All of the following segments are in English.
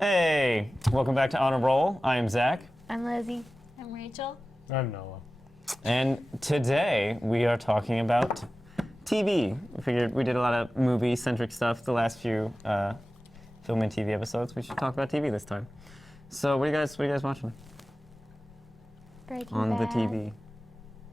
Hey, welcome back to On a Roll. I am Zach, I'm Lizzie. I'm Rachel. I'm Noah. and today we are talking about TV. We figured we did a lot of movie-centric stuff the last few film and TV episodes. We should talk about TV this time. So, what are you guys watching Breaking on Bad. the TV?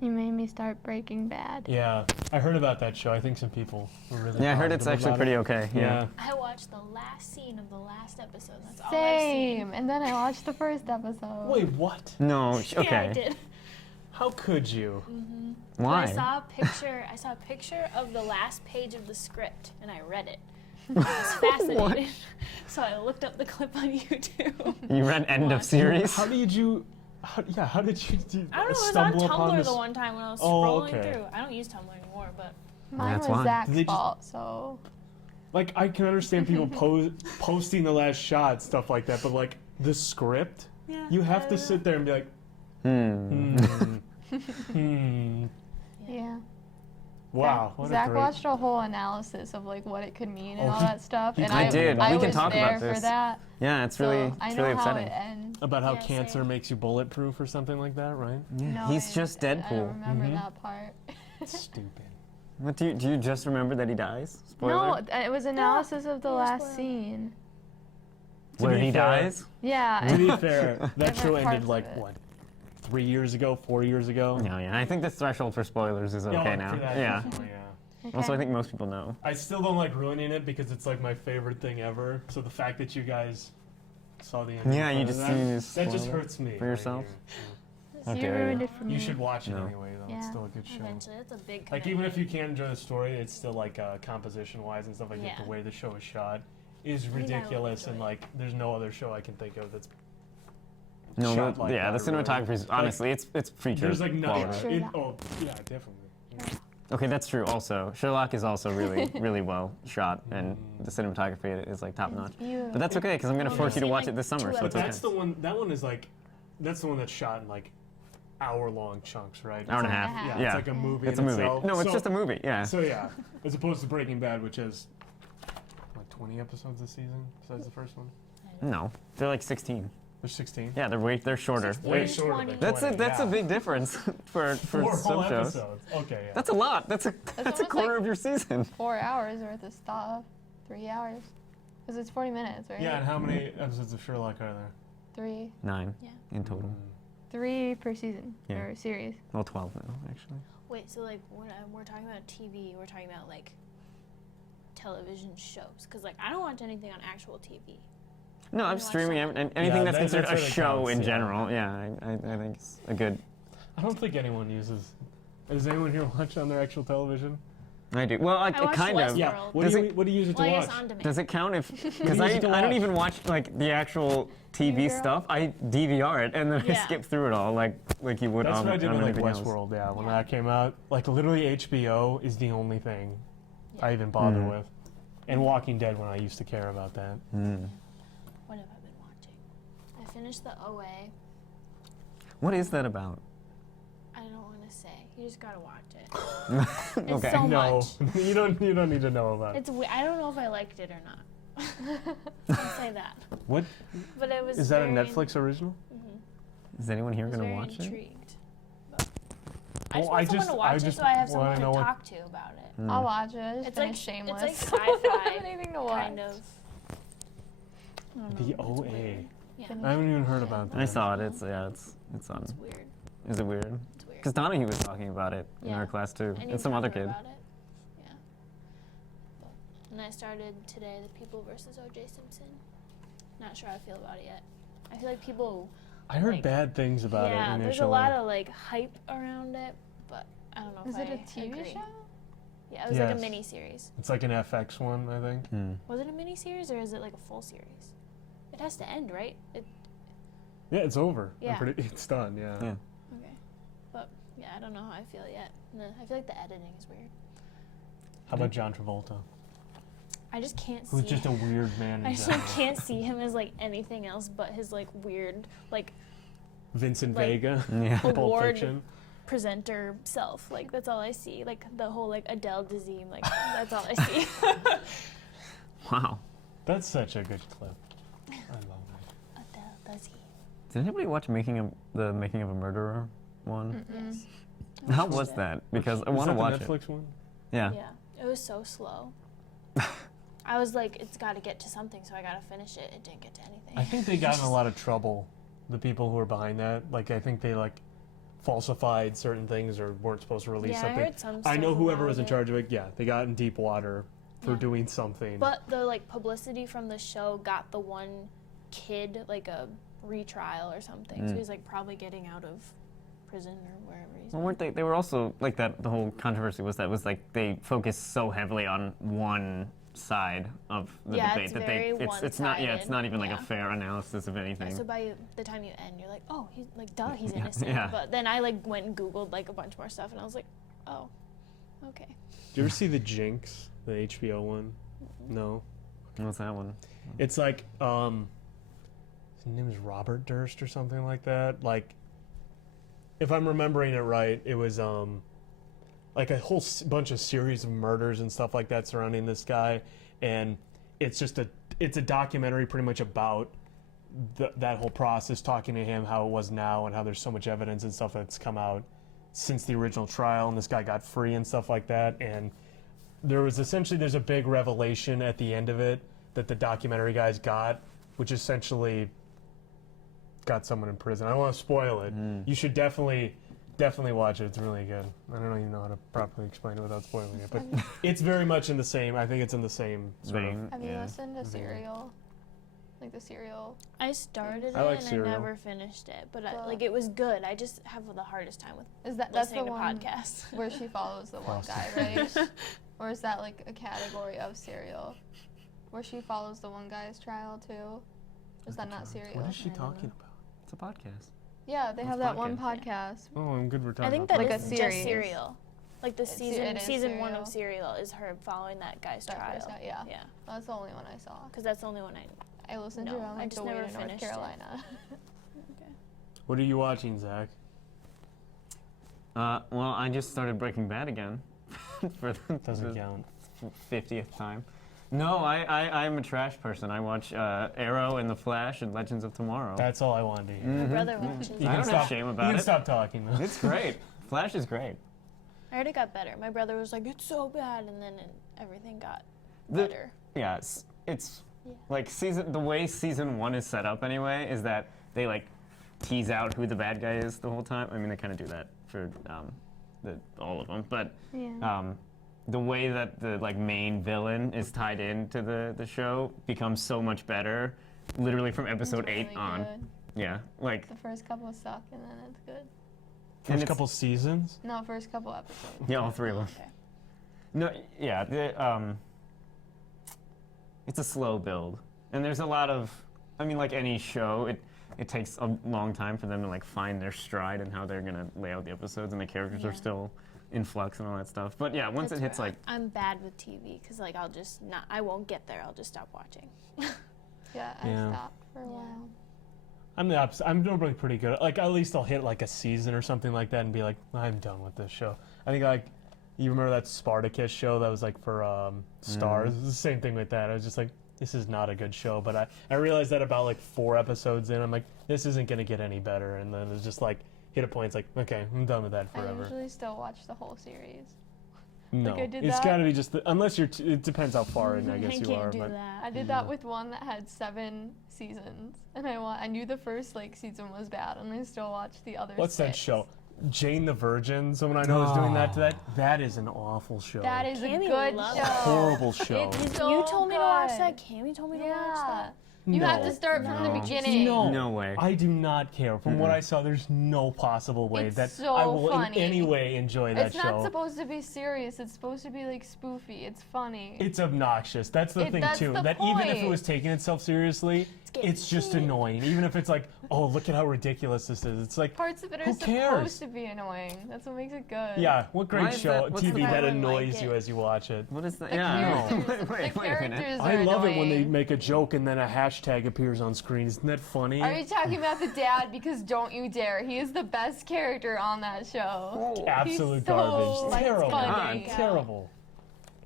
You made me start Breaking Bad. Yeah, I heard about that show. I think some people were really Yeah, I heard it's positive actually about pretty it. okay. Yeah. I watched the last scene of the last episode. That's all I've Same. seen. And then I watched the first episode. Wait, what? No, okay. Yeah, I did. How could you? Why? I saw a picture of the last page of the script, and I read it. I was fascinated. What? So I looked up the clip on YouTube. You read end of Watch. series? How did you? How did you I don't know. It was on stumble upon Tumblr this? the one time when I was Oh, scrolling okay. through. I don't use Tumblr anymore, but Mine That's was why. Zach's Did they just- fault, so. Like, I can understand people posting the last shot, stuff like that, but like the script, yeah, you have to sit there and be like, Yeah. wow, what Zach a great. watched a whole analysis of like what it could mean and Oh, all he- that stuff. he And I did. I We can was talk there about for this. that. Yeah, it's So really, I it's know really how upsetting. it ends. About how Yeah, cancer same. makes you bulletproof or something like that, right? Yeah, No, he's I- just I don't Deadpool. remember that part. Stupid. What do you just remember that he dies? Spoiler? No, it was analysis of the No last spoiler. scene. To Where be he fair- dies? Yeah. To be fair, that Different show parts ended of like it. what, 3 years ago, 4 years ago? No, yeah. I think the threshold for spoilers is okay now. For that, Yeah. definitely, yeah. Okay. Also, I think most people know. I still don't like ruining it because it's like my favorite thing ever. So the fact that you guys saw the end, Yeah, you just- you just that just spoiled it hurts me for right yourself. here. How you dare ruined you. it for me. You should watch it No. anyway, though. Yeah. It's still a good show. eventually, that's a big Like even if you commitment. can't enjoy the story, it's still like composition-wise and stuff like that. Yeah. The way the show is shot is think I would ridiculous, and enjoy it. like there's no other show I can think of that's No, shot the, like yeah, that, the cinematography is honestly, it's feature There's like nothing. quality. Sherlock. Oh yeah, definitely. Okay, that's true. Also, Sherlock is also really, really well shot, and the cinematography is like top It's notch. beautiful. But that's okay because I'm gonna Well, force you to we've watch seen, it this like, summer, two so it's But okay. that's the one. That one is like, that's the one that's shot in like hour-long chunks, right? Hour and a Hour half. and a half. Yeah, Yeah, it's like a movie. it's a in movie. itself. No, it's So- just a movie. Yeah. So yeah, as opposed to Breaking Bad, which has like 20 episodes this season besides the first one. No, they're like 16. There's 16. Yeah, they're shorter. 16. Way There's shorter 20. than That's 20, that's yeah. a big difference for 4 some whole shows. episodes. Okay, yeah. That's a lot. That's a almost quarter like- of your season. 4 hours worth of stuff. 3 hours. Because it's 40 minutes, right? Yeah, and how many episodes of Sherlock are there? 3. 9 Yeah. in total. 3 per season. Yeah. Or series. Well, 12 now, actually. Wait, so like when we're talking about TV, we're talking about like television shows, because like I don't watch anything on actual TV. No, I'm watch streaming that. anything Yeah, that's that- considered that a really show counts, in yeah. general. Yeah, I think it's a good. I don't think anyone uses. Does anyone here watch on their actual television? I do. Well, I watch kind of. Westworld. Yeah. World. What Does do you it- what do you use it to Well, I watch? guess on demand. Does it count if? Because You I used to don't watch. even watch like the actual TV girl? stuff. I DVR it and then I Yeah. skip through it all like you would That's on, what I did on with like anything else. Westworld. Yeah, when Yeah. that came out, like literally HBO is the only thing Yeah. I even bother Mhm. with, and Walking Dead when I used to care about that. Mm. What have I been watching? I finished the OA. What is that about? I don't want to say. You just gotta watch it. It's Okay. so No, much. you don't need to know about it. It's I don't know if I liked it or not. I'll say that. What But it was. is that a very- Netflix original? Mhm. Is anyone here I was gonna very watch it? intrigued. But I Well, just want someone to watch it, so I have wanna someone to know what- talk to about it. Mm. I'll watch it. I just It's like finished Shameless. it's like sci-fi I don't have anything to watch. kind of. I don't The know, it's OA. weird. Yeah, Finished. I haven't even heard about that. I saw it. It's on. it's weird. Is it weird? It's weird. Because Donahue was talking about it in Yeah. our class too, I knew and some other nothing kid. about it. Yeah. But, and I started today the People versus O.J. Simpson. Not sure how I feel about it yet. I feel like people. I heard like- bad things about it Yeah, initially. there's a lot of like hype around it, but I don't know Is if it I a TV agree. show? Yeah, it was like a Yes. mini series. It's like an FX one, I think. Mm. Was it a mini series or is it like a full series? It has to end, right? Yeah, it's over. Yeah. It's done. Yeah. Yeah. Okay. But yeah, I don't know how I feel yet. No, I feel like the editing is weird. How about John Travolta, I just can't who's see. just a weird man? I In just like general. can't see him as like anything else but his like weird like Vincent like- Vega. Yeah. Pulp award Fiction. presenter self. Like that's all I see. Like the whole like Adele disease. Like that's all I see. Wow. That's such a good clip. I love it. Adele, does he? Did anybody watch the Making of a Murderer one? Yes. How was that? Because I Is want to that watch the it. Netflix one? Yeah. Yeah. It was so slow. I was like, it's got to get to something, so I got to finish it. It didn't get to anything. I think they got in a lot of trouble, the people who were behind that. Like, I think they, like, falsified certain things or weren't supposed to release Yeah, I something. heard some I know stuff whoever about was in it. charge of it, yeah, they got in deep water for Yeah. doing something. But the like publicity from the show got the one kid like a retrial or something. So he's like probably getting out of prison or wherever he's. Well, weren't they? They were also like that. The whole controversy was like they focused so heavily on one side of the Yeah, debate it's that very it's not. Yeah, it's one-sided. not even like Yeah. a fair analysis of anything. So by the time you end, you're like, oh, he's like, duh, he's innocent. Yeah. But then I like went and Googled like a bunch more stuff, and I was like, oh, okay. Did you ever see The Jinx, the HBO one? No. What's that one? It's like, his name is Robert Durst or something like that. Like, if I'm remembering it right, it was like a whole bunch of series of murders and stuff like that surrounding this guy, and it's a documentary pretty much about that whole process, talking to him, how it was now, and how there's so much evidence and stuff that's come out since the original trial, and this guy got free and stuff like that, and there's a big revelation at the end of it that the documentary guys got, which essentially got someone in prison. I don't want to spoil it. You should definitely watch it. It's really good. I don't even know how to properly explain it without spoiling it, but it's very much in the same. I think it's in the same sort of. Vein. Have you Yeah. listened to Serial? Like the Serial? I started I like it and Serial. I never finished it, but Well- like it was good. I just have the hardest time with That's the listening to one podcasts. where she follows the one guy, Awesome. right? Or is that like a category of Serial? Where she follows the one guy's trial too? Or is that not Serial? What is she I don't talking know. about? It's a podcast. Yeah, they have What's that one podcast? podcast. Oh, I'm good. We're talking I think about that Like is a just series. Serial. Like the It season is season one Serial. of Serial is her following that guy's That trial. first guy, yeah. Yeah, That's the only one I saw. because that's the only one I. I listened No, to it on I like just the way never to North finished it. Carolina. What are you watching, Zach? Well, I just started Breaking Bad again for Doesn't the count. 50th time. No, I'm a trash person. I watch Arrow and The Flash and Legends of Tomorrow. That's all I wanted to hear. My brother watches. You I can don't have stop- shame You about can it. stop talking though. It's great. Flash is great. I heard it got better. My brother was like, "It's so bad," and then everything got The- better. Yeah, it's Yeah. like the way season 1 is set up anyway is that they like tease out who the bad guy is the whole time. I mean, they kind of do that for all of them, but the way that the like main villain is tied into the show becomes so much better, literally from episode It's 8 really on. good. Yeah, like The first couple suck and then it's good. And First it's- couple seasons. No, first couple episodes. yeah, all 3 of them. Okay. No, yeah, it's a slow build, and there's a lot of, I mean, like any show, it takes a long time for them to like find their stride and how they're gonna lay out the episodes, and the characters are Yeah. still in flux and all that stuff. But yeah, once That's it hits where like, I'm bad with TV because like I'll just not. I won't get there. I'll just stop watching. Yeah, I Yeah. stopped for a while. I'm the opposite. I'm normally pretty good. Like at least I'll hit like a season or something like that and be like, I'm done with this show. I think like you remember that Spartacus show that was like for Stars. It was the same thing with that. I was just like, this is not a good show. But I realized that about like 4 episodes in, I'm like, this isn't gonna get any better. And then it's just like hit a point. It's like, okay, I'm done with that I forever. usually still watch the whole series. No, I did it's that. got to be just unless you're. It depends how far in I guess I you can't are. do But that. I did that with one that had 7 seasons, and I knew the first like season was bad, and I still watched the other. what's that 6. show? Jane the Virgin. Someone I know is doing that to that. That is an awful show. That is Cammy a good loves show. it. Horrible show. It's You told me to watch good. that. Cammy told me to watch Yeah. that. You have No. to start from the No. beginning. no way. I do not care. From what I saw, there's no possible way It's that so I will funny. in any way enjoy that It's show. not supposed to be serious. It's supposed to be like spoofy. It's funny. It's obnoxious. That's the thing that's too. the That even if it point. was taking itself seriously, getting it's just cheap. annoying. Even if it's like, oh, look at how ridiculous this is. It's like, Parts of it are who cares? supposed to be annoying. That's what makes it good. yeah, what Why great is show that- what's the TV that problem? annoys Like you it? as you watch it. What is that? The Yeah, characters, no. the wait a minute. characters I are love it when they annoying. make a joke and then a hashtag appears on screen. Isn't that funny? Are you talking about the dad? Because don't you dare. He is the best character on that show. Absolute He's so, garbage. like, Terrible. funny. God. Terrible.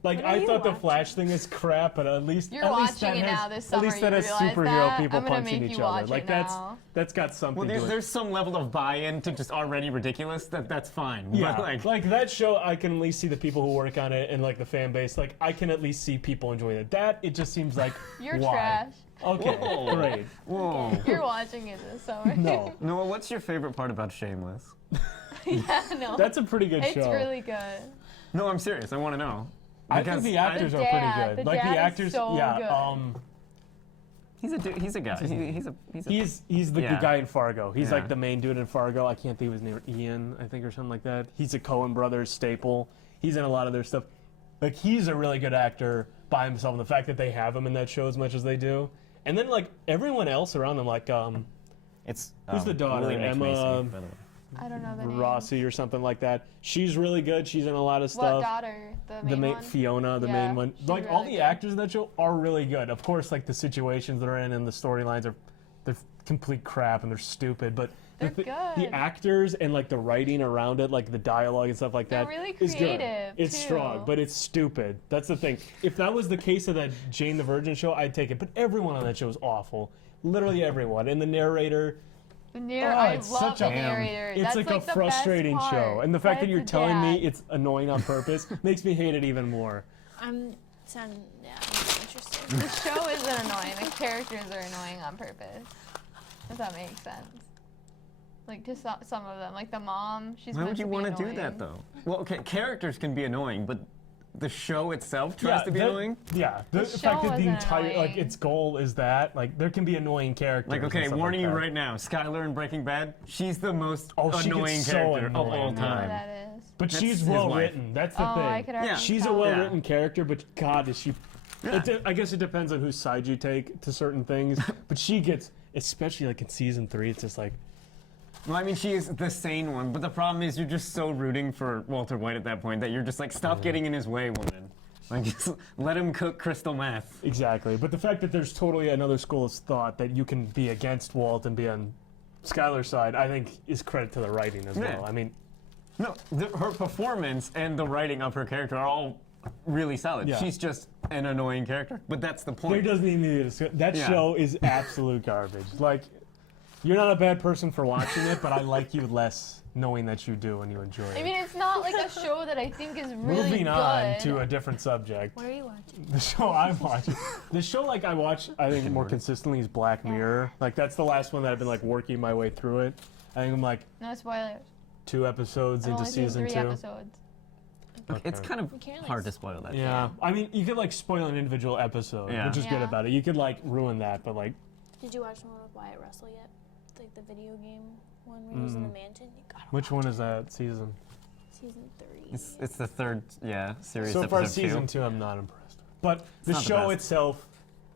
Like, What are I you thought the watching? Flash thing is crap, but at least You're at least watching that it has, now this at summer. least that you has realize superhero that? people I'm gonna punching make each you other. watch Like it that's now. that's got something to it. There's some level of buy-in to just already ridiculous. That's fine. Yeah, But like that show, I can at least see the people who work on it and like the fan base. Like I can at least see people enjoying it. That it just seems like You're why? trash. Okay, Whoa. great. whoa. You're watching it this summer. No, Noah, what's your favorite part about Shameless? yeah, no. that's a pretty good it's show. really good. No, I'm serious. I want to know. I think Because the actors The are pretty dad- good. the Like dad the is actors, so yeah. good. He's a dude. He's a guy. He's a. He's the Yeah. guy in Fargo. He's Yeah. like the main dude in Fargo. I can't think of his name. Ian, I think, or something like that. He's a Coen Brothers staple. He's in a lot of their stuff. Like he's a really good actor by himself. And the fact that they have him in that show as much as they do, and then like everyone else around them, like It's. Who's the daughter? William H. Emma Macy, by the way. I don't know the name. Rossi or something like that. She's really good. She's in a lot of What stuff. daughter? The The main main one? Fiona, the Yeah, main one. she's Like all really the good. actors in that show are really good. Of course, like the situations they're in and the storylines they're complete crap and they're stupid. But They're the good. actors and like the writing around it, like the dialogue and stuff like They're that, really is good. creative, It's too. strong, but it's stupid. That's the thing. If that was the case of that Jane the Virgin show, I'd take it. But everyone on that show is awful. Literally everyone. And the narrator. I it's love such the a- narrator. It's That's like a the best frustrating part. show. And the fact that But you're it's telling me dad. it's annoying on purpose makes me hate it even more. I'm interested. The show isn't annoying. The characters are annoying on purpose. If that makes sense. Like just some of them, like the mom. She's. Why meant would you to be want to do annoying. that though? Well, okay, characters can be annoying, but the show itself tries to be annoying. Yeah, the The fact show that the wasn't entire like annoying. its goal is that like there can be annoying characters. Like, and okay, stuff warning like you that. right now, Skylar in Breaking Bad, she's the most Oh, she gets annoying so character of annoying, all yeah. I don't know who time. that is. But That's she's his well wife. written. That's the Oh, thing. I could already She's a tell. well written character, but God, is she? Yeah. I guess it depends on whose side you take to certain things. But she gets, especially like in season 3, it's just like. Well, I mean, she is the sane one, but the problem is you're just so rooting for Walter White at that point that you're just like, stop getting in his way, woman. Like, just let him cook crystal meth. Exactly. But the fact that there's totally another school of thought that you can be against Walt and be on Skylar's side, I think is credit to the writing as Yeah. well. I mean, No, her performance and the writing of her character are all really solid. Yeah. She's just an annoying character, but that's the there point. doesn't even need to discuss. That Yeah. show is absolute garbage. Like, you're not a bad person for watching it, but I like you less knowing that you do and you enjoy it. I mean, it's not like a show that I think is really Moving good. on to a different subject. What are you watching? The show I'm watching. The show like I watch, I think more consistently is Black Mirror. Like that's the last one that I've been like working my way through it. I think I'm like No spoilers. 2 episodes I've into only seen season 3 2. episodes. It's Okay. kind of You can't, like, hard to spoil that. Yeah, I mean you could like spoil an individual episode, Yeah. which is good Yeah. about it. You could like ruin that, but like Did you watch the one with Wyatt Russell yet? Like the video game one where he was in the mansion? You gotta which watch one is that season? Season 3. It's the third, series. So far, episode season 2. 2, I'm not impressed. But the not the show best. itself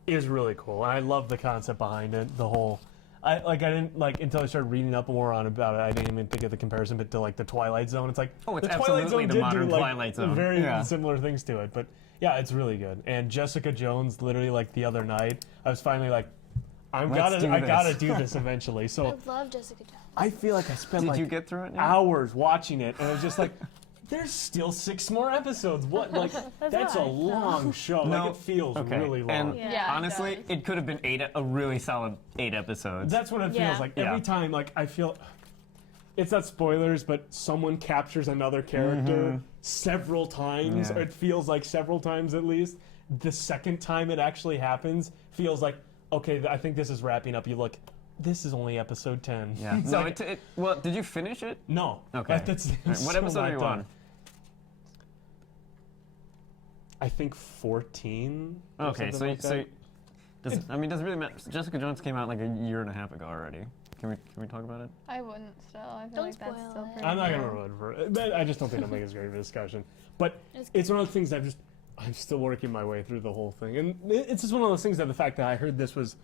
is really cool. And I love the concept behind it. The whole, I didn't like until I started reading up more on about it. I didn't even think of the comparison, but to like the Twilight Zone, it's like Oh, it's the Twilight absolutely Zone the did modern do, like, Twilight Zone. very Yeah. similar things to it. But yeah, it's really good. And Jessica Jones, literally like the other night, I was finally like, I Let's do gotta this. do this eventually. I So love Jessica Jones. I feel like I spent Did like you get through it now? hours watching it, and I was just like, there's still 6 more episodes. What? Like, that's a right, long show. No. Like, it feels Okay. really long. And Yeah, it honestly, does. it could have been a really solid 8 episodes. That's what it feels Yeah. like. Yeah. Every time, like, I feel, it's not spoilers, but someone captures another character several times, Yeah. or it feels like several times at least. The second time it actually happens feels like, okay, I think this is wrapping up. You look, this is only episode 10. yeah. It's No, like, well, did you finish it? no. Okay. That's, All right, what still episode not are you done. on? I think 14. or Okay, something so like that. does it really matter? Jessica Jones came out like a year and a half ago already. Can we talk about it? I wouldn't still. I feel Don't like that's spoil still it. pretty I'm not new. gonna ruin it for it. I just don't think it'll make as great of a discussion. But It's it's one of the things that I'm still working my way through the whole thing, and it's just one of those things that the fact that I heard this was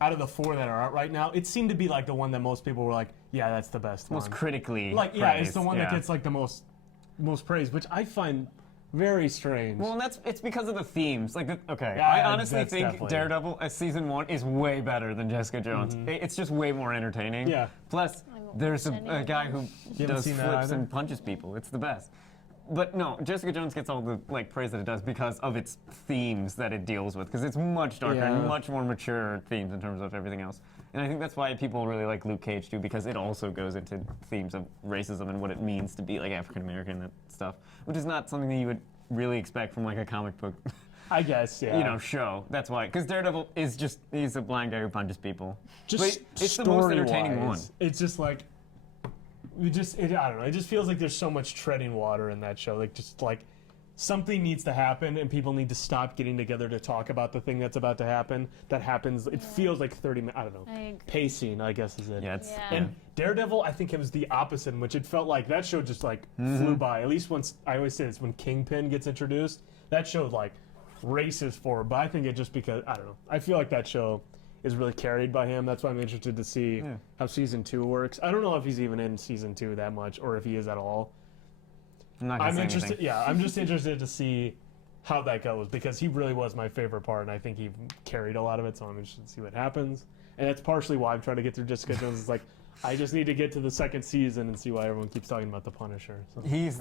out of the 4 that are out right now, it seemed to be like the one that most people were like, yeah, that's the best Most one. critically Like, yeah, it's praised, the one that yeah. gets like the most praise, which I find very strange. Well, and it's because of the themes. Like, okay, Yeah, I honestly that's think definitely- Daredevil as season 1 is way better than Jessica Jones. It's just way more entertaining. Yeah. Plus, I won't there's watch any a of guy them. who haven't does seen that flips either? and punches people. It's the best. But no, Jessica Jones gets all the like praise that it does because of its themes that it deals with. Because it's much darker and Yeah. much more mature themes in terms of everything else. And I think that's why people really like Luke Cage too, because it also goes into themes of racism and what it means to be like African American and stuff, which is not something that you would really expect from like a comic book, I guess, yeah. show. That's why. Because Daredevil is he's a blind guy who punches people. Just But it's the most entertaining one. story-wise, it's just like, I don't know. It just feels like there's so much treading water in that show. Like, just like something needs to happen, and people need to stop getting together to talk about the thing that's about to happen. That happens. It feels like 30 minutes. I don't know. I agree. Pacing, I guess, is it. Yeah, it's Yeah. And Daredevil, I think it was the opposite, in which it felt like that show just like flew by. At least once, I always say this, when Kingpin gets introduced, that show like races forward. But I think it just because, I don't know. I feel like that show is really carried by him. That's why I'm interested to see how season 2 works. I don't know if he's even in season 2 that much, or if he is at all. I'm not gonna I'm say interested. anything. Yeah, I'm just interested to see how that goes, because he really was my favorite part, and I think he carried a lot of it. So I'm interested to see what happens. And that's partially why I'm trying to get through Jessica Jones. It's like I just need to get to the second season and see why everyone keeps talking about the Punisher. So. He's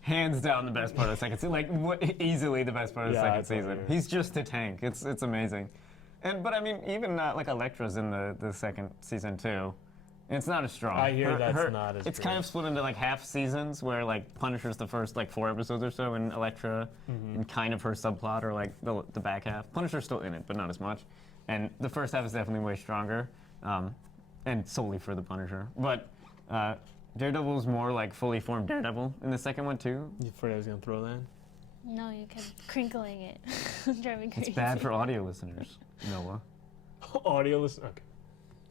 hands down the best part of the second season. Like easily the best part of the Yeah, second that's what I season. hear. He's just a tank. It's amazing. But I mean, even like Elektra's in the second season too. It's not as strong. I hear that's not as It's good. kind of split into like half seasons where like Punisher's the first like 4 episodes or so, and Elektra and kind of her subplot or like the back half. Punisher's still in it, but not as much. And the first half is definitely way stronger, and solely for the Punisher. But Daredevil's more like fully formed Daredevil in the second one too. You afraid I was gonna throw that? No, you kept crinkling it. Driving me crazy. It's bad for audio listeners, Noah. Audio listen. Okay.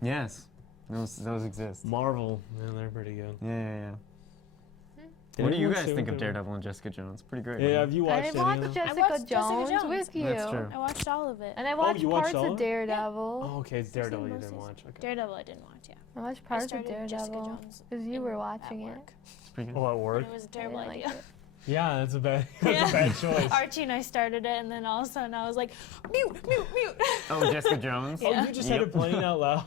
Yes, those exist. Marvel. Yeah, they're pretty good. Yeah. Did What do you everyone guys say think what of they were- Daredevil and Jessica Jones? Pretty great. Yeah, right? have you watched I any watched of them? Jessica, watched Jessica Jones Jones. with you. That's true. I watched all of it. And I watched you watched parts all of of it? Daredevil. Oh, okay, it's I've seen Daredevil you most didn't seasons. watch. Okay. Daredevil I didn't watch, yeah. I watched I parts of started Jessica Daredevil Jones because you in- were at watching it. work. It's pretty good. Oh, at work? And it was a I terrible didn't like idea. it. Yeah, that's a bad, that's a bad choice. Archie and I started it, and then all of a sudden I was like, mute, mute, mute. Oh, Jessica Jones. Yeah. Oh, you just had it Yep. playing out loud?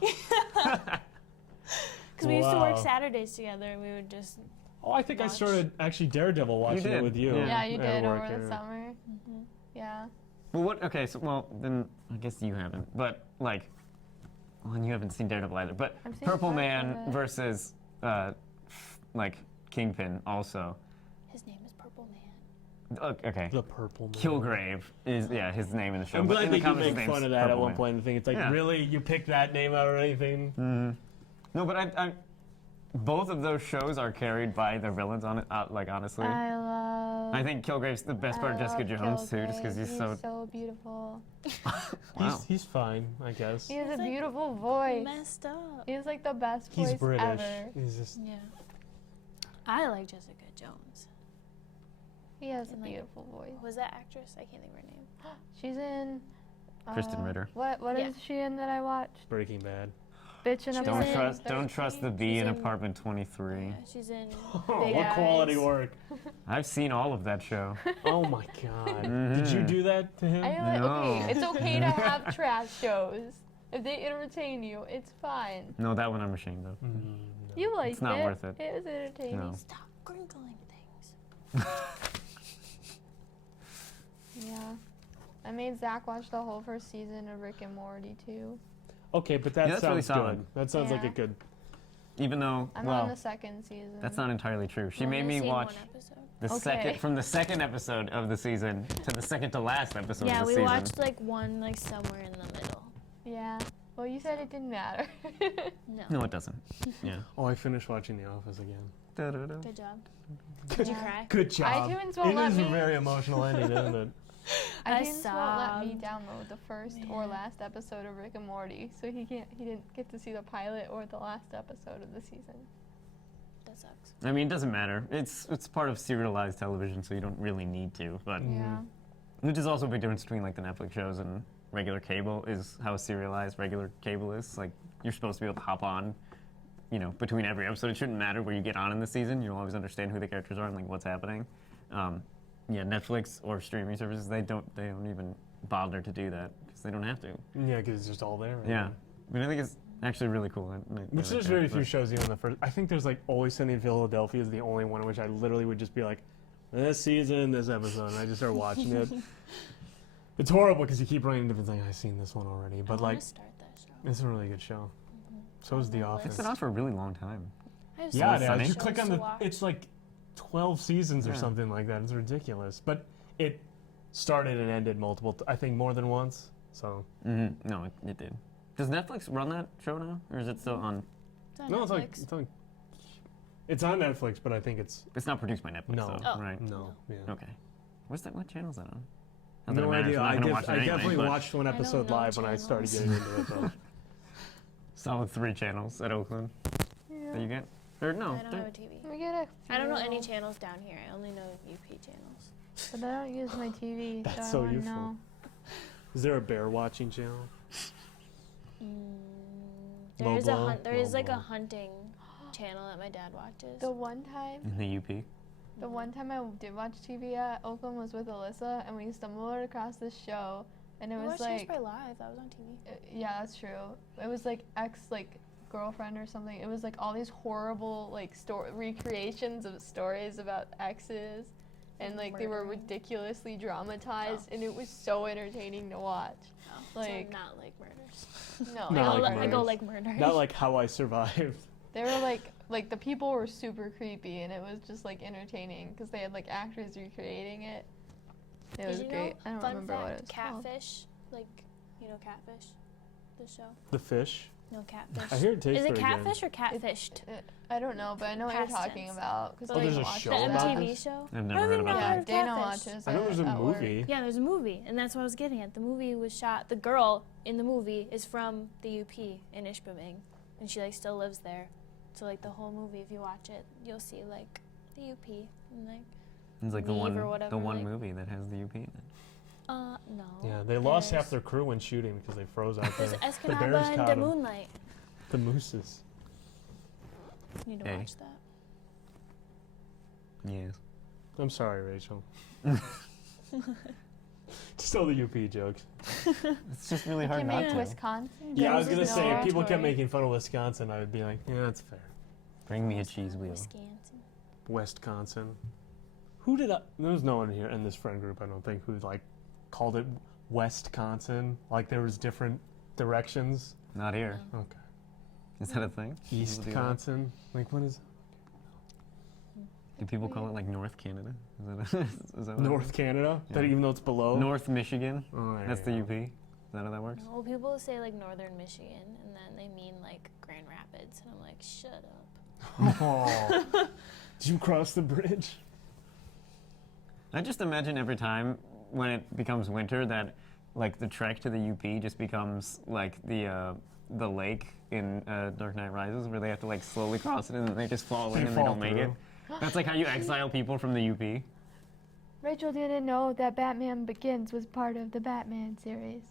Because we used to work Wow. Saturdays together, and we would just. Oh, I think I Watch. started actually Daredevil watching did, it with you. yeah. Yeah, you at did work, over the yeah. summer. Yeah. Well, what? Okay, so then I guess you haven't. But like, well, and you haven't seen Daredevil either. But I've seen Purple parts Man of it. versus like Kingpin also. His name is Purple Man. Okay. The Purple Man. Kilgrave is his name in the show. I'm but glad in that the you comics, his make name's fun of that at Purple one Man. point. And think it's like, Yeah. really, you picked that name out or anything? No, but I both of those shows are carried by their villains on it. Like honestly, I think Kilgrave's the best part of Jessica Jones too, just because he's so. beautiful. Wow. He's fine, I guess. He has a He's like beautiful voice. Messed up. He has like the best He's voice British. ever. He's just Yeah. I like Jessica Jones. He has a And, like, beautiful voice. Who was that actress? I can't think of her name. She's in. Kristen Ritter. What Yeah. is she in that I watched? Breaking Bad. Bitch in She a was Don't in trust. 13. Don't trust the bee She's in in- apartment 23. Yeah, she's in. Oh, Big what quality Eyes. work. I've seen all of that show. Oh my god. Did you do that to him? I like, No. okay, it's okay to have trash shows. If they entertain you, it's fine. No, that one I'm ashamed of. You liked it. not worth it. It was entertaining. No. Stop crinkling things. Yeah. I made Zach watch the whole first season of Rick and Morty too. Okay, but that Yeah, that's really sounds solid. good. That sounds like a Yeah. good. Even though, I'm well, on the second season. that's not entirely true. She I've made only me seen watch one episode. the Okay. second from the second episode of the season to the second to last episode Yeah, of the we season. watched like one like somewhere in the middle. Yeah. Well, you said it didn't matter. No. No, it doesn't. Yeah. Oh, I finished watching The Office again. Da-da-da. Good job. Did you Yeah. cry? Good job. iTunes won't let It is me- a very emotional ending, isn't it? I iTunes won't let me sobbed. download the first or Man. last episode of Rick and Morty, so he didn't get to see the pilot or the last episode of the season. That sucks. I mean, it doesn't matter. It's part of serialized television, so you don't really need to. But Yeah. which is also a big difference between like the Netflix shows and regular cable is how serialized regular cable is. Like you're supposed to be able to hop on, between every episode. It shouldn't matter where you get on in the season. You'll always understand who the characters are and like what's happening. Netflix or streaming services they don't even bother to do that because they don't have to. Yeah, because it's just all there. Right? Yeah, but I think it's actually really cool. Which there's very few shows even the first. I think there's like Always Sunny in Philadelphia is the only one in which I literally would just be like, this season, this episode, and I just start watching it. It's horrible because you keep running into things like, I've seen this one already, but I like, want to start that show. it's a really good show. So is The On my Office. It's been on for a really long time. I have Yeah, so it many is. You shows click on to the. watch. It's like 12 seasons or Yeah. something like that. It's ridiculous, but it started and ended multiple. I think more than once. So No, it did. Does Netflix run that show now, or is it still on? It's on no, Netflix. it's on Netflix, but I think it's It's not produced by Netflix, No. though, Oh. right? no. Yeah. Okay. What channel is that on? Not that it No matters, idea. I'm not I, gonna watch it I anyway, definitely but watched one I don't episode know live when I started getting into it. Though. Solid 3 channels at Oakland that you get. Or no, I don't have a TV. We get a I don't know any few, channels down here. I only know UP channels. but I don't use my TV, That's so so I wouldn't useful. know. Is there a bear watching channel? There Low is blow? there is Low like a blow. hunting channel that my dad watches. The one time, in the UP. the one time I did watch TV at Oakland was with Alyssa, and we stumbled across this show, and it We was watched First like, by Live. That was on TV. yeah, that's true. It was like girlfriend or something. It was like all these horrible like recreations of stories about exes, and like they were Murdering. ridiculously dramatized, and it was so entertaining to watch. Oh, Like- so not like murders. No, Not I, like go, I murders. go like murders. Not like How I Survived. they were like the people were super creepy, and it was just like entertaining because they had like actors recreating it. It was Did you great. know, I don't fun remember fact, what it was called. Catfish, like, you know Catfish, the show? The fish. No, Catfish. I hear it tastes Is it pretty Catfish or Catfished? I don't know, but I know what you're Past talking tense. about because Oh, there's a the show about MTV this? show? I've never I heard don't even about know that. Yeah, how to Dana Catfish. watches. I know it there's a at work. movie. Yeah, there's a movie, and that's what I was getting at. The movie was shot. The girl in the movie is from the UP in Ishpeming, and she like still lives there. So like the whole movie, if you watch it, you'll see like the UP and like It's like the Weave or one whatever, like- movie that has the UP in it. no. Yeah, they lost half there's- their crew when shooting because they froze out There's there. The Escanaba bears and caught the 'em. Moonlight. The mooses. You need to Hey. watch that. Yes. I'm sorry, Rachel. Just all the UP jokes. It's just really hard Can not make to. Wisconsin. Yeah, I was There gonna was say no if people kept territory. making fun of Wisconsin, I would be like, yeah, that's fair. Bring me a cheese wheel. Wisconsin. Wisconsin. Who did I? There was no one here in this friend group, I don't think, who like called it Westconsin. Like there was different directions. Not here. Okay. Is that a thing? Do people do that? Eastconsin. Like what is Do people call it like North Canada? Is that, is that what North Canada? That Yeah. even though it's below. North Michigan? Oh, there That's you the go. UP? Is that how that works? Well, people say like Northern Michigan, and then they mean like Grand Rapids, and I'm like, shut up. Oh. Did you cross the bridge? I just imagine every time when it becomes winter that like the trek to the UP just becomes like the lake in Dark Knight Rises where they have to like slowly cross it and then they just fall in They and fall they don't make it. through. That's like how you exile people from the UP. Rachel didn't know that Batman Begins was part of the Batman series.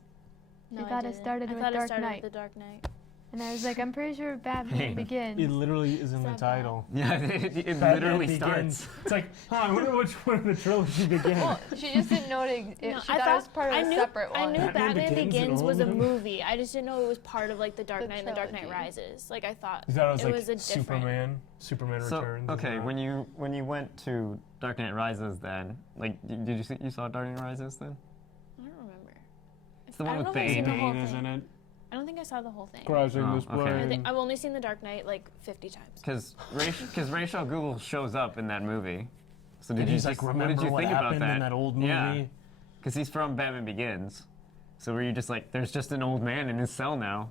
No, I thought it didn't. started I with thought Dark it started Knight. with The Dark Knight. And I was like, I'm pretty sure Batman Hey. Begins. It literally is in the Is that bad? title. Yeah, it Batman literally Begins. starts. It's like, I wonder which one of the trilogy began. Well, she just didn't know No, she thought it was part of a separate one. I knew Batman Batman Begins Begins and was a all of them? movie. I just didn't know it was part of like The Dark The Knight and The Dark Knight trilogy. Rises. Like I thought You thought it was like a different. Superman So Returns? okay, when you went to Dark Knight Rises, then like did you saw Dark Knight Rises then? I don't remember. It's the I one don't with know if I've seen Bane. the whole Bane is in thing. it. I don't think I saw the whole thing. Crossing Oh, this okay. plane. I think I've only seen The Dark Knight like 50 times. Because Ra's al Ghul shows up in that movie. So did And you he's like, just, what remember did you what think about happened that? in that old movie? Yeah, because he's from Batman Begins. So were you just like, there's just an old man in his cell now,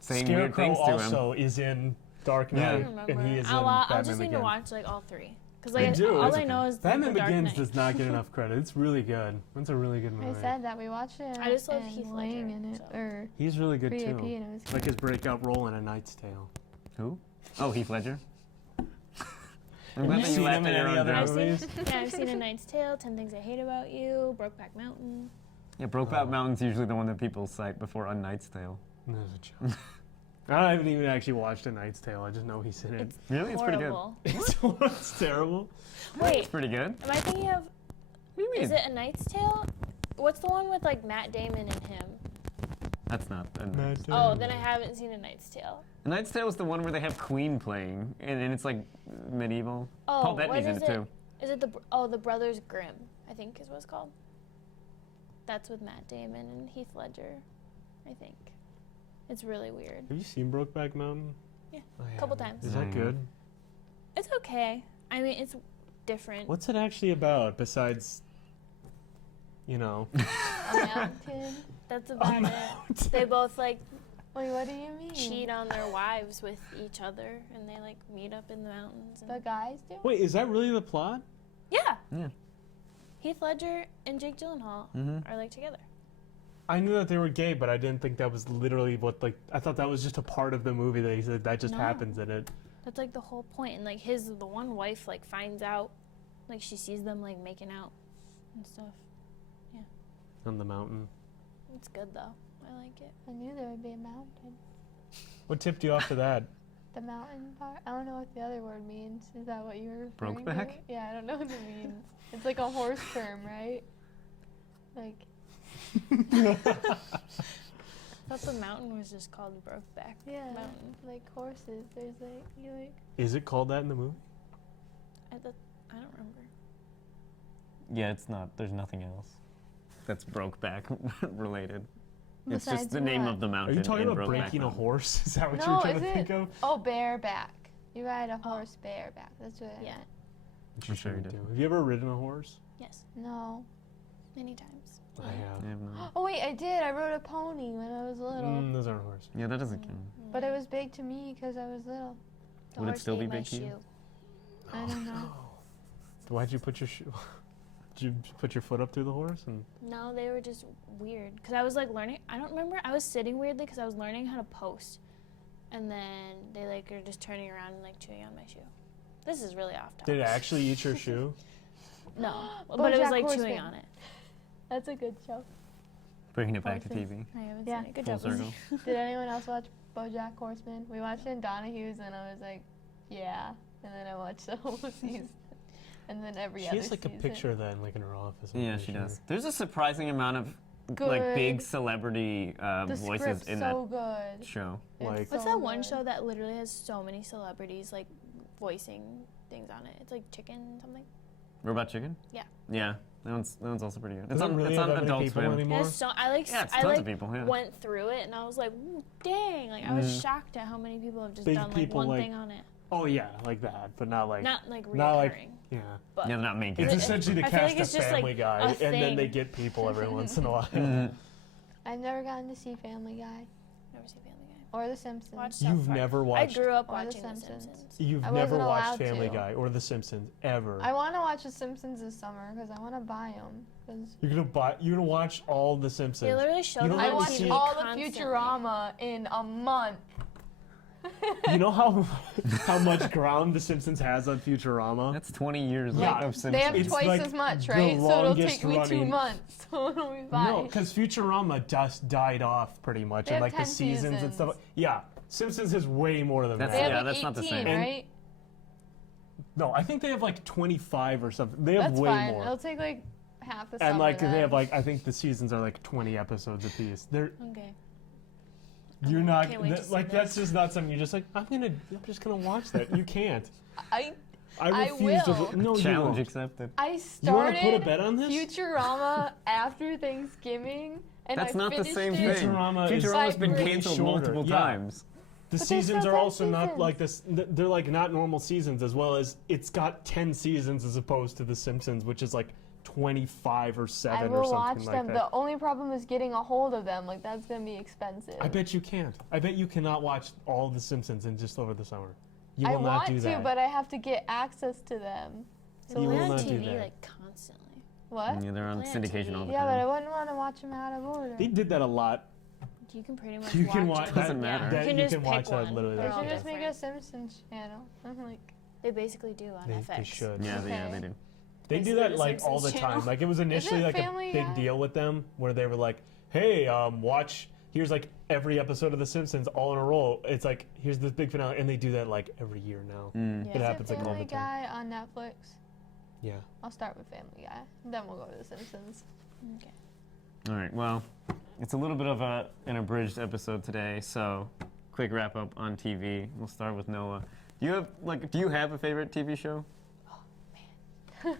saying weird Scarecrow things to him? also is in Dark Yeah. I Knight, don't remember. and he is in I'll Batman just need Begins. to watch like all three. Because I like do. all It's I okay. know is Batman The Dark Begins Knight. does not get enough credit. It's really good. That's a really good movie. I said that we watched it. I just love and Heath Lang Ledger, in it, so. or He's really good pre-AP, too. and it was Like his breakout role in A Knight's Tale. Who? Oh, Heath Ledger. I'm Have glad you that seen you laughed him at in your any own other joke. movies? Yeah, I've seen A Knight's Tale, 10 Things I Hate About You, Brokeback Mountain. Yeah, Brokeback Mountain's usually the one that people cite before A Knight's Tale. There's a joke. I haven't even actually watched A Knight's Tale. I just know he's in it. It's Really? It's pretty good. horrible. It's terrible. Wait, It's pretty good. am I thinking of? What do you mean? Is it A Knight's Tale? What's the one with like Matt Damon and him? That's not. Oh, then I haven't seen A Knight's Tale. A Knight's Tale is the one where they have Queen playing, and it's like medieval. Oh, Paul what Bettany's in is it it? too. Is it the Brothers Grimm? I think is what it's called. That's with Matt Damon and Heath Ledger, I think. It's really weird. Have you seen Brokeback Mountain? Yeah, I couple haven't. times. Is that Mm. good? It's okay. I mean, it's different. What's it actually about besides, A mountain. That's about it. They both like Wait, what do you mean? cheat on their wives with each other, and they like meet up in the mountains. And The guys do? Wait, is that really the plot? yeah, Yeah. Heath Ledger and Jake Gyllenhaal Mm-hmm. are like together. I knew that they were gay, but I didn't think that was literally what, like, I thought that was just a part of the movie that he said that just No. happens in it. That's like the whole point. And like the one wife like finds out, like she sees them like making out and stuff. On the mountain. It's good though. I like it. I knew there would be a mountain. What tipped you off to that? The mountain part? I don't know what the other word means. Is that what you were referring to? Brokeback? Yeah, I don't know what it means. It's like a horse term, right? Like, I thought the mountain was just called Brokeback yeah, Mountain. like horses. There's like, you like. Is it called that in the movie? I don't remember. Yeah, it's not. There's nothing else that's Brokeback related. It's Besides just the name what? of the Are mountain. you talking in about Brokeback breaking a Mountain. horse? Is that what No, you're trying is to think it? of? Oh, bareback. You ride a horse bareback. That's what I Yeah. meant. I'm sure you do. Have you ever ridden a horse? Yes, No. many times. I have. Yeah, no. Oh, wait, I did. I rode a pony when I was little. Those aren't horses. Yeah, that doesn't count. But it was big to me because I was little. The Would it horse still be ate my big to you? shoe. I don't know. Why'd you put your shoe? Did you put your foot up through the horse? And No, they were just weird. Because I was like learning. I don't remember. I was sitting weirdly because I was learning how to post. And then they like are just turning around and like chewing on my shoe. This is really off topic. did it actually eat your shoe? No. But it was BoJack like Horseman. chewing on it. That's a good show. Bringing it back to Horses. TV. I haven't Yeah. seen it. Good Full job. Lizzie. circle. Did anyone else watch BoJack Horseman? We watched it in Donahue's, and I was like, yeah. And then I watched the whole season, and then every She other has like season. a picture of that in, like in her office. I'm Yeah, pretty she sure. does. There's a surprising amount of like big Good. celebrity The voices script's in so good. that show. It's Like- What's so that one good. show that literally has so many celebrities like voicing things on it? It's like Chicken something. Robot Chicken? Yeah. Yeah, that one's also pretty good. Does It's it on, really it's have on that many Adult people Swim. anymore? Yeah, so I like Yeah, it's I tons like of people. Yeah. went through it and I was like, "Ooh, dang!" Like I was Mhm. shocked at how many people have just Big done like people, one like- thing on it, Oh yeah, like that, but not like not like reoccurring. not like yeah. but Yeah, not main It's characters. essentially to I feel cast like it's a just, like, Family Guy, a and then they thing. get people every once in a while. Mhm. I've never gotten to see Family Guy never seen Family Guy. or The Simpsons. Watch South You've Park. never watched. I grew up Or The watching The Simpsons. Simpsons. You've I never wasn't watched allowed Family to. Guy or The Simpsons ever. I want to watch The Simpsons this summer because I want to buy them. You're gonna watch all The Simpsons. They literally show You them don't I have on to watched see- TV all the constantly. Futurama in a month. You know how much ground The Simpsons has on Futurama? That's 20 years Yeah. of Simpsons. They have It's twice like as much, the right? So it'll longest take me 2 running- months. So it'll be No, fine. because Futurama just died off pretty much, They and have like the 10 seasons and stuff. seasons. Yeah, Simpsons has way more than That's- They that. have Yeah, like that's not the 18, same. And- right? No, I think they have like 25 or something. They have That's way fine. more. It'll take like half the And summer like then. they have like I think the seasons are like 20 episodes apiece. They're Okay. you're not can't wait to see like that's this. just not something you're just like I'm just gonna watch that. You can't. I I refuse will. to. No, you Challenge won't. accepted. I You want started to put a bet on this? Futurama after Thanksgiving, and That's I not the finished same it. thing. Futurama is Futurama's been really canceled shorter. multiple Yeah. times. The there's seasons still are 10 also not seasons. like this. They're like not normal seasons, as well as it's got 10 seasons as opposed to The Simpsons, which is like 25 or 7 I or will something watch like them. that. The only problem is getting a hold of them. Like that's gonna be expensive. I bet you can't. I bet you cannot watch all of The Simpsons in just over the summer. You I will not want do to, that. but I have to get access to them. So You we're will on not do TV that. like constantly. What? Yeah, they're on Play on syndication all the TV. Yeah, but I time. wouldn't want to watch them out of order. They did that a lot. You can pretty much You can watch it. that. Doesn't matter. Yeah. That, You can you just can pick watch that one. literally. They They're that all should just make a different. Simpsons channel. I'm like, They basically do on FX. They should. Yeah, Okay. they do. They do Basically that the like all the Simpsons time. channel. Like it was initially like a Family big Guy? deal with them, where they were like, "Hey, watch. Here's like every episode of The Simpsons all in a row. It's like here's this big finale," and they do that like every year now. Mm. Yeah. It is happens it like all Family the time. Guy on Netflix? Yeah. I'll start with Family Guy. Then we'll go to The Simpsons. Okay. All right. Well, it's a little bit of an abridged episode today, so quick wrap up on TV. We'll start with Noah. Do you have a favorite TV show?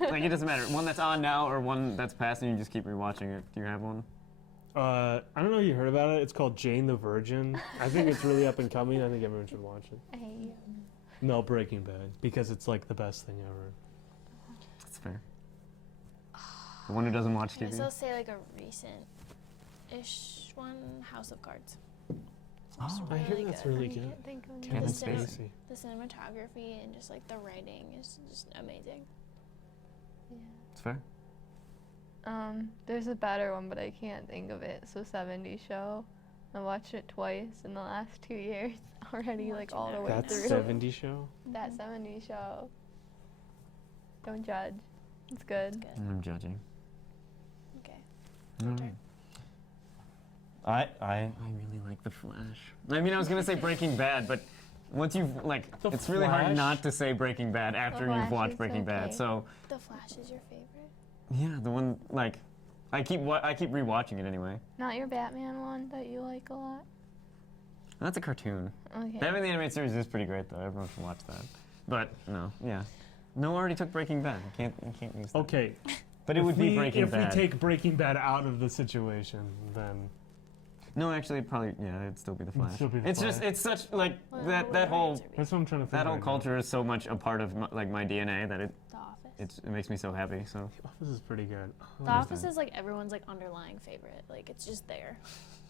Like, it doesn't matter. One that's on now or one that's past and you just keep rewatching it. Do you have one? I don't know if you heard about it. It's called Jane the Virgin. I think it's really up and coming. I think everyone should watch it. I hate you. No, Breaking Bad, because it's like the best thing ever. That's fair. The one who doesn't watch Can I TV. still say like a recent-ish one, House of Cards. Oh, I hear really that's good. really I good. can't think of Kevin any. Spacey. The cinematography and just like the writing is just amazing. Yeah. It's fair. There's a better one, but I can't think of it. So 70s Show. I watched it twice in the last 2 years already, like all the way That's through. 70 show? That 70s Show. Don't judge. It's good. It's good. I'm judging. Okay. All turn. right. I really like The Flash. I mean, I was gonna say Breaking Bad, but once you've like, The it's really hard Flash? not to say Breaking Bad after The you've Flash watched is Breaking Bad. okay. So The Flash is your favorite? yeah, the one like, I keep rewatching it anyway. Not your Batman one that you like a lot? That's a cartoon. Okay. Batman the Animated Series is pretty great though. Everyone should watch that. But no, yeah. No already took Breaking Bad. You can't use that. Okay. But it would be Breaking If Bad. we take Breaking Bad out of the situation, then No, actually, probably yeah, it'd still be The Flash. still be The It's just Flash. it's such like Well, that what that would whole your answer be? that's what I'm trying to think. that whole right now. culture is so much a part of my DNA that it The Office. it makes me so happy. So The Office is pretty good. The Office is like everyone's like underlying favorite. Like it's just there.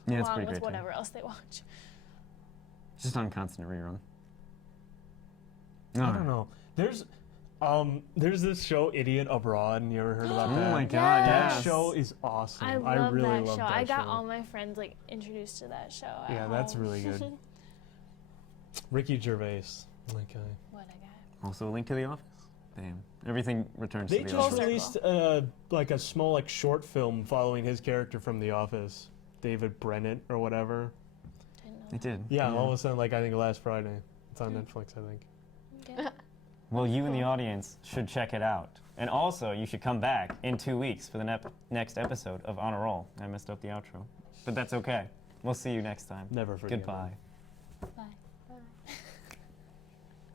yeah, it's along pretty with great. Too. whatever else they watch. It's just on constant rerun. I don't know. There's this show, Idiot Abroad. You ever heard about Oh that? my god, Yes. That yes. show is awesome. I love really that love show. that I got show. all my friends like introduced to that show. At Yeah, that's home. really good. Ricky Gervais. Okay. What a guy. Also a link to The Office. Damn, everything returns They to The just Office. released like a small like short film following his character from The Office, David Brennett or whatever. Didn't know They that. did. Yeah, all of a sudden, like I think last Friday, it's on Netflix. I think. Okay. Well, you in the audience should check it out. And also, you should come back in 2 weeks for the next episode of On a Roll. I messed up the outro. But that's okay. We'll see you next time. Never forget. Goodbye. Bye.